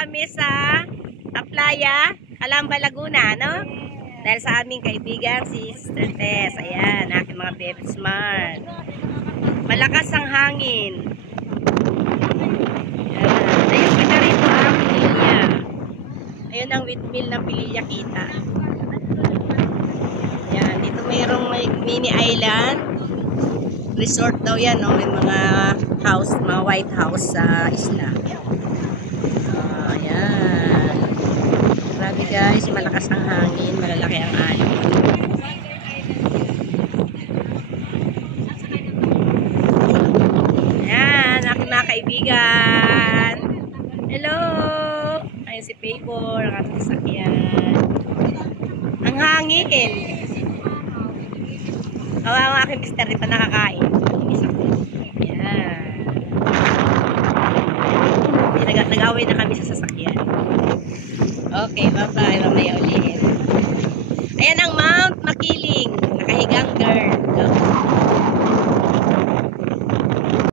kami sa Playa, Calamba, Laguna, no? Dahil sa aming kaibigan, si Sister Tess. Ayan, aking mga baby smart. Malakas ang hangin. Ayan. Ayun, kita rito ang pililya. Ayun ang windmill ng pililya kita. Ayan, dito mayroong mini island. Resort daw yan, no? May mga house, mga white house sa isla. Ayan. Grabe guys, malakas ang hangin, malalaki ang alon. Ayan, aking mga kaibigan. Hello! Ayun si Paper, ang ating sasakyan. Ang hangin. Kawawa ang aking mister, di pa nakakain. Ayan. Nag-away na kami sa sasakyan. Okay, bye-bye. Mamaya ulit. Ayan ang